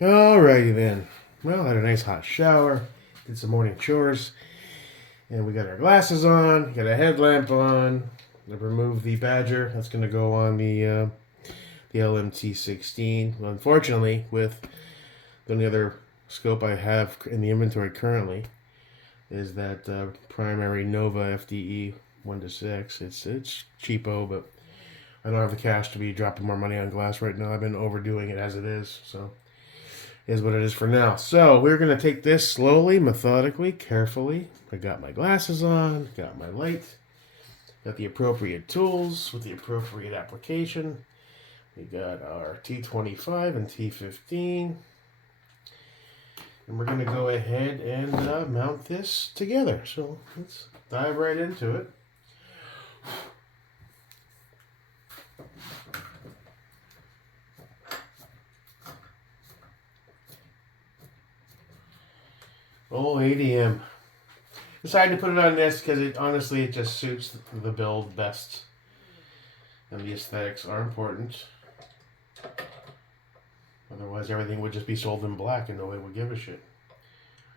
Alrighty then. Well, had a nice hot shower, did some morning chores, and we got our glasses on, got a headlamp on. I removed the Badger. That's going to go on the LMT16. Unfortunately, with the only other scope I have in the inventory currently is that primary Nova FDE 1 to 6. It's cheapo, but I don't have the cash to be dropping more money on glass right now. I've been overdoing it as it is, so is what it is for now. So we're going to take this slowly, methodically, carefully. I got my glasses on, got my light, got the appropriate tools with the appropriate application. We got our T25 and T15. And we're going to go ahead and mount this together. So let's dive right into it. Oh, ADM. Decided to put it on this because it just suits the build best. And the aesthetics are important. Otherwise, everything would just be sold in black and nobody would give a shit.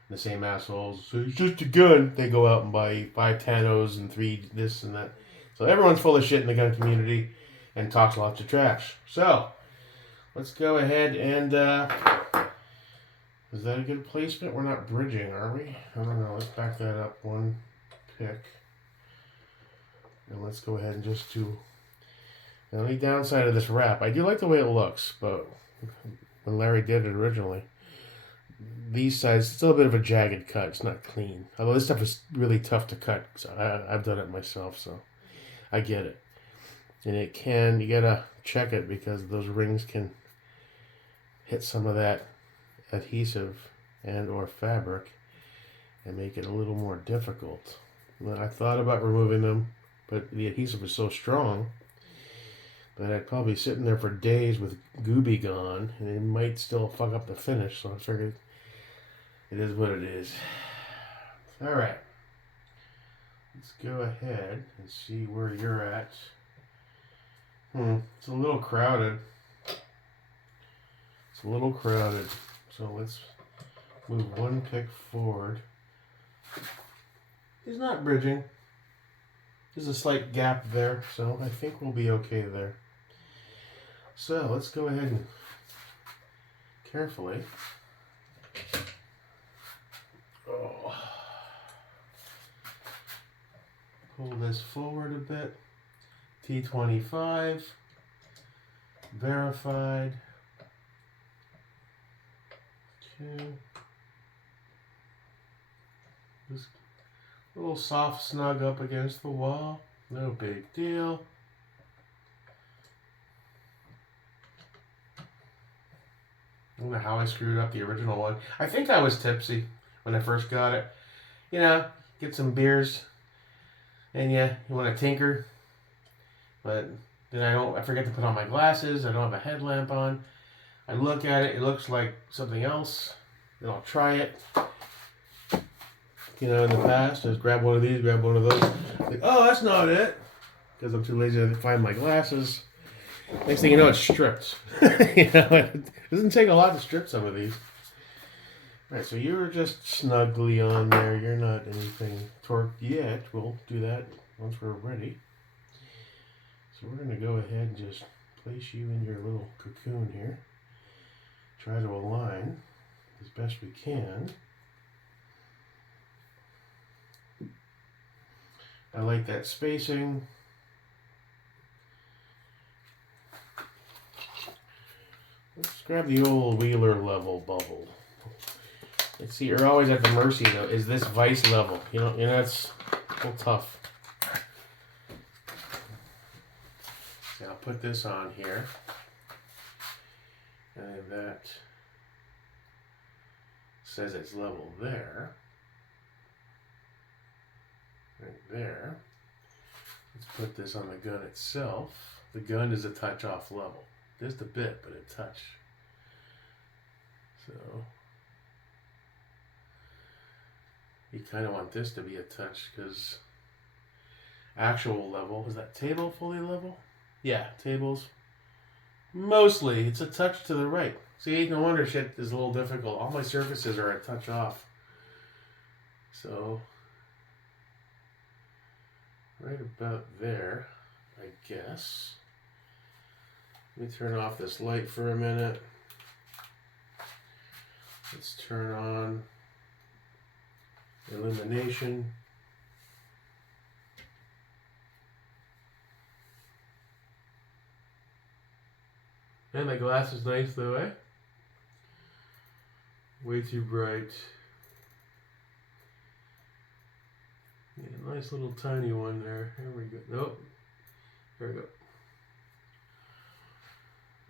The same assholes, so it's just a gun. They go out and buy 5 Tanos and 3 this and that. So everyone's full of shit in the gun community and talks lots of trash. So, let's go ahead and... is that a good placement? We're not bridging, are we? I don't know. Let's back that up one pick. And let's go ahead and just do... The only downside of this wrap, I do like the way it looks, but when Larry did it originally, these sides, it's still a bit of a jagged cut. It's not clean. Although this stuff is really tough to cut. So I've done it myself, so I get it. And it can, you gotta check it because those rings can hit some of that adhesive and or fabric and make it a little more difficult. I thought about removing them, but the adhesive is so strong that I'd probably sitting there for days with Gooby gone, and it might still fuck up the finish. So I figured it is what it is. All right, let's go ahead and see where you're at. It's a little crowded. It's a little crowded. So let's move one pick forward. He's not bridging. There's a slight gap there, so I think we'll be okay there. So let's go ahead and carefully pull this forward a bit. T25 verified. Okay. Just a little soft snug up against the wall. No big deal. I don't know how I screwed up the original one. I think I was tipsy when I first got it. You know, get some beers and yeah, you want to tinker. But then I forget to put on my glasses. I don't have a headlamp on. I look at it, it looks like something else. Then I'll try it. You know, in the past, just grab one of these, grab one of those. Like, oh, that's not it. Because I'm too lazy to find my glasses. Next thing you know, it's stripped. You know, it doesn't take a lot to strip some of these. All right, so you're just snugly on there. You're not anything torqued yet. We'll do that once we're ready. So we're going to go ahead and just place you in your little cocoon here. Try to align as best we can. I like that spacing. Let's grab the old Wheeler level bubble. Let's see, you're always at the mercy though. Is this vice level? You know, it's a little tough. So I'll put this on here. And that says it's level there. Right there. Let's put this on the gun itself. The gun is a touch off level. Just a bit, but a touch. So you kind of want this to be a touch because actual level, is that table fully level? Yeah, tables. Mostly, it's a touch to the right. See, no wonder shit is a little difficult. All my surfaces are a touch off. So, right about there, I guess. Let me turn off this light for a minute. Let's turn on illumination. And my glass is nice though, eh? Way too bright. Yeah, nice little tiny one there. There we go. Nope. There we go.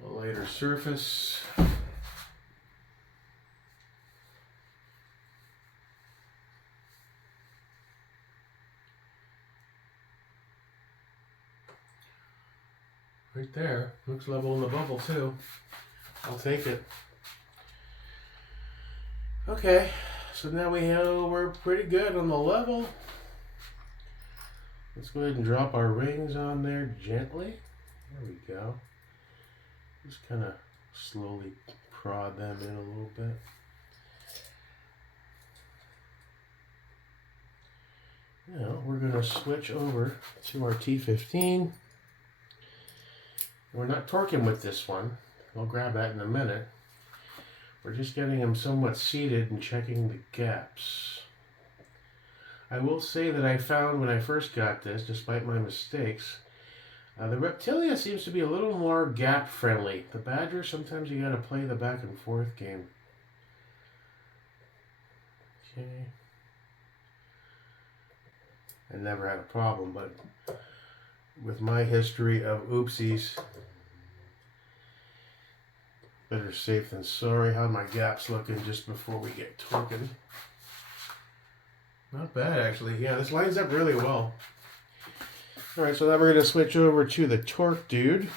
A lighter surface. Right there. Looks level in the bubble too. I'll take it. Okay, so now we're pretty good on the level. Let's go ahead and drop our rings on there gently. There we go. Just kind of slowly prod them in a little bit. Now we're going to switch over to our T15. We're not torquing with this one. I'll grab that in a minute. We're just getting them somewhat seated and checking the gaps. I will say that I found when I first got this, despite my mistakes, the Reptilia seems to be a little more gap friendly. The Badger, sometimes you gotta play the back and forth game. Okay. I never had a problem, but with my history of oopsies, better safe than sorry. How my gaps looking just before we get torquing? Not bad actually. Yeah, this lines up really well. Alright, so now we're going to switch over to the torque dude.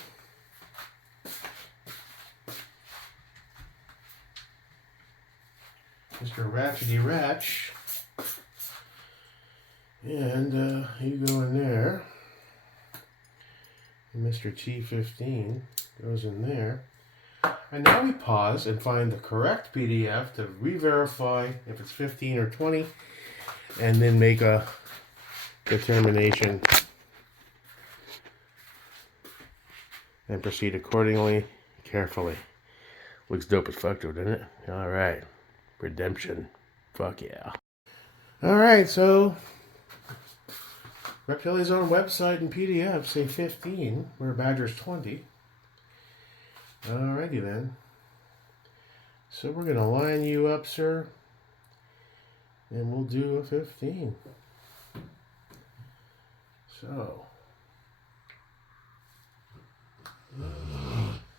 Mr. Ratchety Ratch. And you go in there. And Mr. T15 goes in there. And now we pause and find the correct PDF to re-verify if it's 15 or 20, and then make a determination and proceed accordingly, carefully. Looks dope as fuck though, doesn't it? Alright. Redemption. Fuck yeah. Alright, so Reptilia's own website and PDF say 15, where Badger's 20. Alrighty then. So we're going to line you up, sir. And we'll do a 15. So.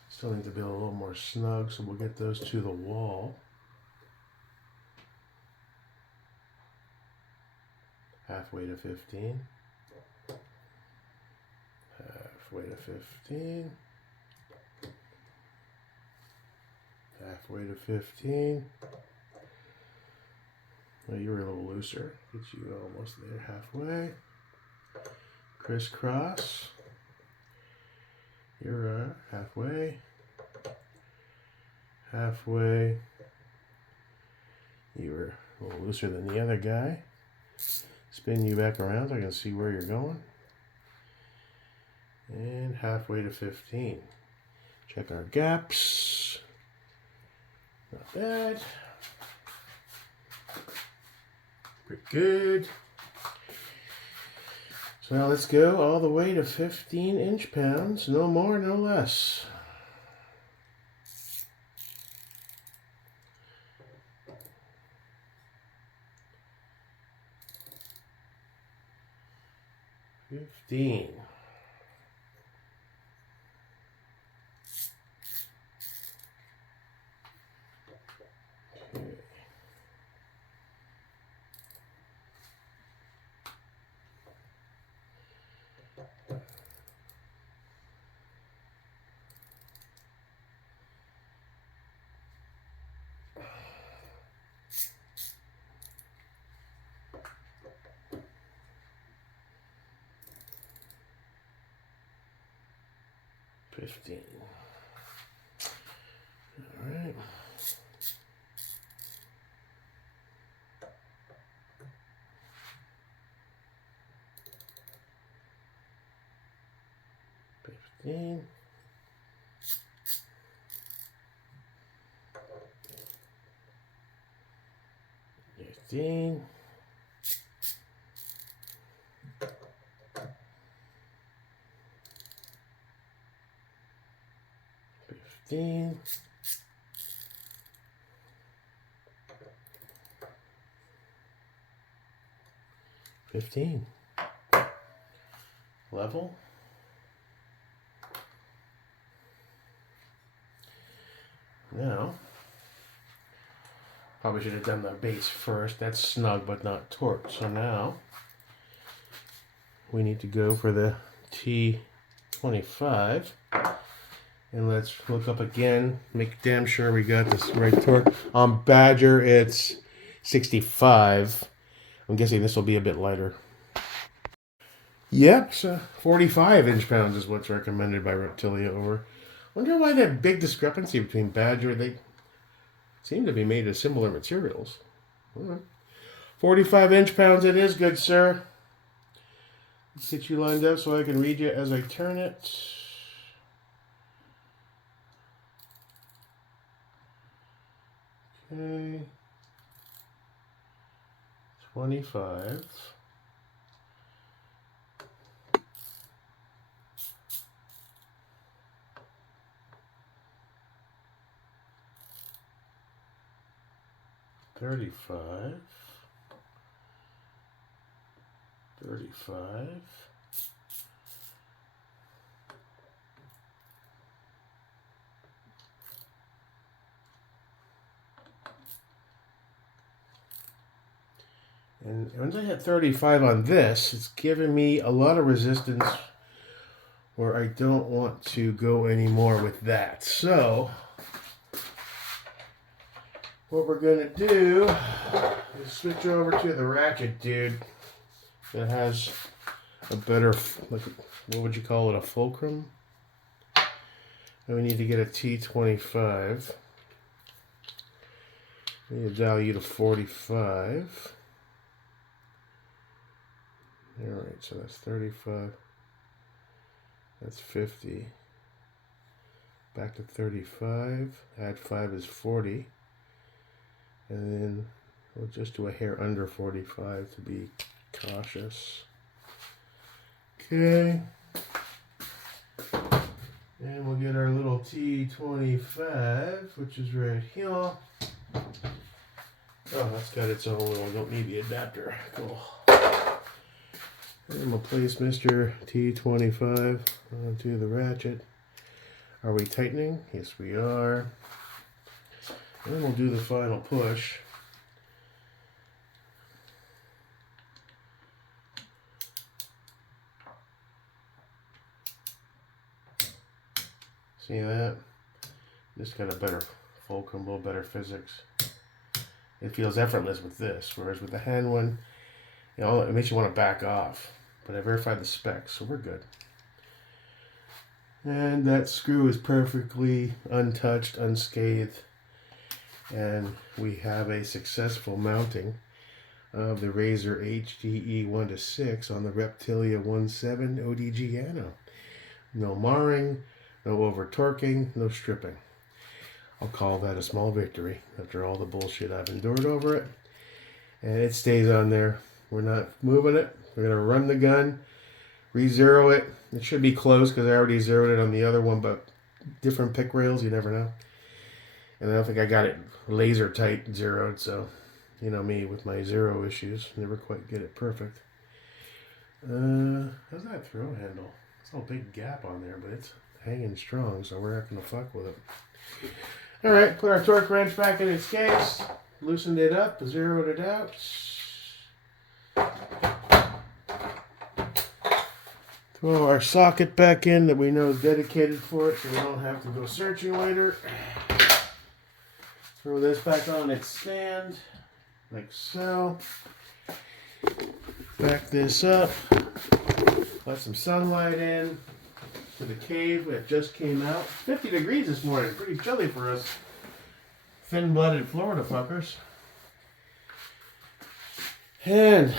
Still need to be a little more snug, so we'll get those to the wall. Halfway to 15. Halfway to 15. Halfway to 15. Well, you were a little looser. Get you almost there. Halfway. Crisscross. You're halfway. Halfway. You were a little looser than the other guy. Spin you back around so I can see where you're going. And halfway to 15. Check our gaps. Not bad. Pretty good. So now let's go all the way to 15 inch-pounds. No more, no less. $15. right. $15. $15. $15. $15. Level. Now, probably should have done the base first. That's snug but not torqued. So now we need to go for the T25. And let's look up again, make damn sure we got this right torque. On Badger, it's 65. I'm guessing this will be a bit lighter. Yep, so 45 inch-pounds is what's recommended by Reptilia over. Wonder why that big discrepancy between Badger. They seem to be made of similar materials. 45 inch-pounds it is, good sir. Let's get you lined up so I can read you as I turn it. Okay. 25. $35. $35. And once I hit 35 on this, it's giving me a lot of resistance where I don't want to go anymore with that. So what we're going to do is switch over to the ratchet, dude. That has a better, like, what would you call it, a fulcrum? And we need to get a T25. We need to dial you to 45. Alright, so that's 35. That's 50. Back to 35. Add 5 is 40. And then we'll just do a hair under 45 to be cautious. Okay. And we'll get our little T25, which is right here. Oh, that's got its own little, don't need the adapter. Cool. And we'll place Mr. T25 onto the ratchet. Are we tightening? Yes, we are. And we'll do the final push. See that? Just got a better fulcrum, a little better physics. It feels effortless with this, whereas with the hand one, you know, it makes you want to back off. But I verified the specs, so we're good. And that screw is perfectly untouched, unscathed. And we have a successful mounting of the Razor HDE 1-6 on the Reptilia 1.7 ODG Ano. No marring, no over torquing, no stripping. I'll call that a small victory after all the bullshit I've endured over it. And it stays on there. We're not moving it. We're going to run the gun, re-zero it. It should be close because I already zeroed it on the other one, but different pick rails, you never know. And I don't think I got it laser tight zeroed, so you know me with my zero issues. Never quite get it perfect. How's that throw handle? It's a big gap on there, but it's hanging strong, so we're not going to fuck with it. Alright, put our torque wrench back in its case. Loosened it up, zeroed it out. Throw our socket back in that we know is dedicated for it so we don't have to go searching later. Throw this back on its stand, like so. Back this up. Let some sunlight in to the cave that just came out. 50 degrees this morning, pretty chilly for us. thin-blooded Florida fuckers. And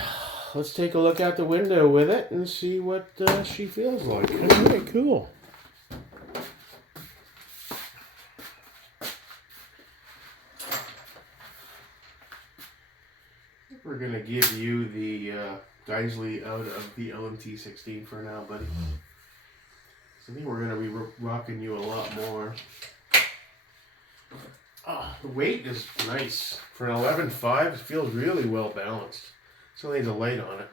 let's take a look out the window with it and see what she feels like. Okay, cool. We're going to give you the Geisley out of the LMT16 for now, buddy. So I think we're going to be rocking you a lot more. The weight is nice. For an 11.5, it feels really well balanced. Still needs a light on it.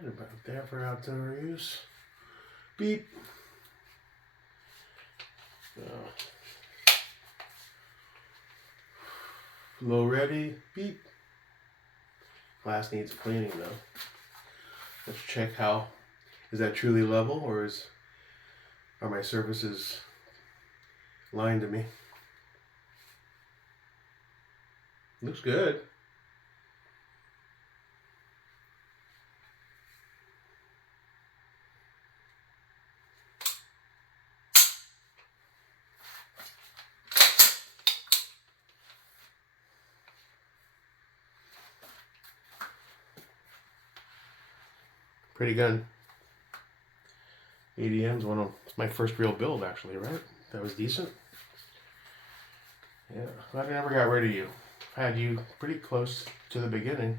Right about there for outdoor use. Beep. Low ready. Beep. Glass needs cleaning though. Let's check how. Is that truly level, or are my surfaces lying to me? Looks good. Pretty good. ADM's it's my first real build actually, right? That was decent. Yeah, glad I never got rid of you. Had you pretty close to the beginning.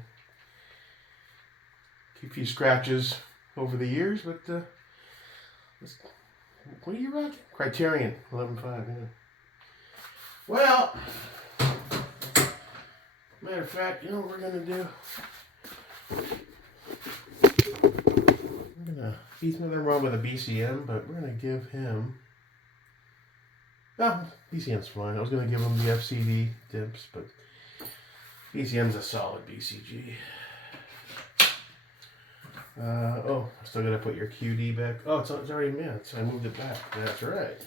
A few scratches over the years, but what are you rocking? Criterion 11.5, yeah. Well, matter of fact, you know what we're gonna do? He's nothing wrong with a BCM, but we're gonna give him. No, BCM's fine. I was gonna give him the FCD dips, but BCM's a solid BCG. Oh, I still gotta put your QD back. Oh, it's already mint. I moved it back. That's right.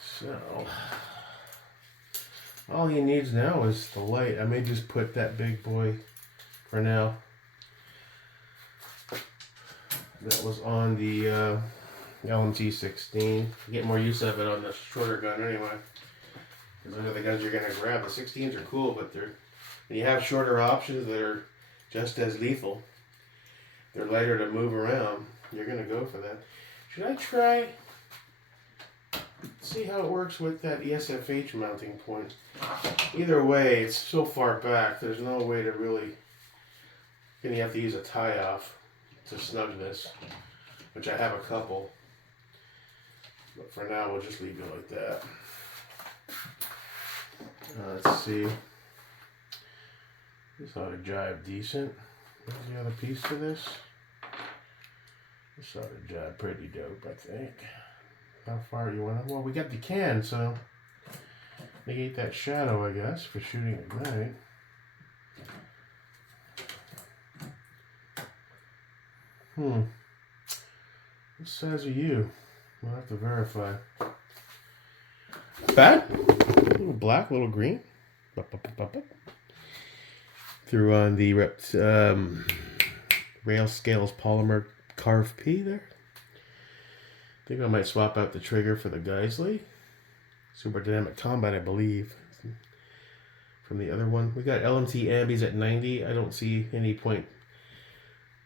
So, all he needs now is the light. I may just put that big boy for now. That was on the LMT16. Get more use of it on the shorter gun anyway. Because those are the guns you're going to grab. The 16s are cool, but when you have shorter options that are just as lethal, they're lighter to move around, you're going to go for that. Should I try, see how it works with that ESFH mounting point? Either way, it's so far back, there's no way to really, you have to use a tie-off to snug this, which I have a couple, but for now we'll just leave it like that. Let's see, this ought to jive decent. Where's the other piece to this? This ought to jive pretty dope, I think. How far you want to? Well, we got the can, so negate that shadow, I guess, for shooting at night. What size are you? We'll have to verify. Bad? A little black, a little green. Threw on the Rail Scales Polymer Carve P there. I think I might swap out the trigger for the Geisley. Super Dynamic Combat, I believe. From the other one. We got LMT Ambies at 90. I don't see any point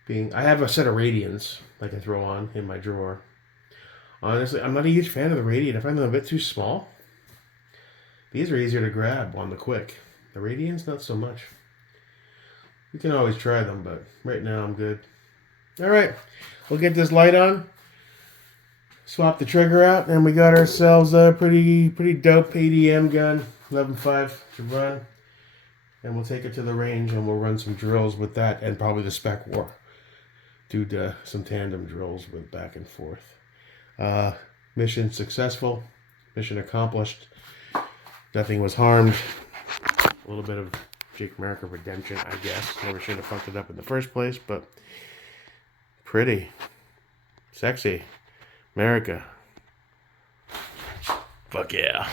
I have a set of Radians I can throw on in my drawer. Honestly, I'm not a huge fan of the Radian. I find them a bit too small. These are easier to grab on the quick. The Radians, not so much. You can always try them, but right now I'm good. Alright, we'll get this light on. Swap the trigger out, and we got ourselves a pretty dope ADM gun, 11.5 to run. And we'll take it to the range, and we'll run some drills with that, and probably the Spec War. Do some tandem drills with back and forth. Mission successful. Mission accomplished. Nothing was harmed. A little bit of Jake America Redemption, I guess. Never should have fucked it up in the first place, but pretty. Sexy. America. Fuck yeah.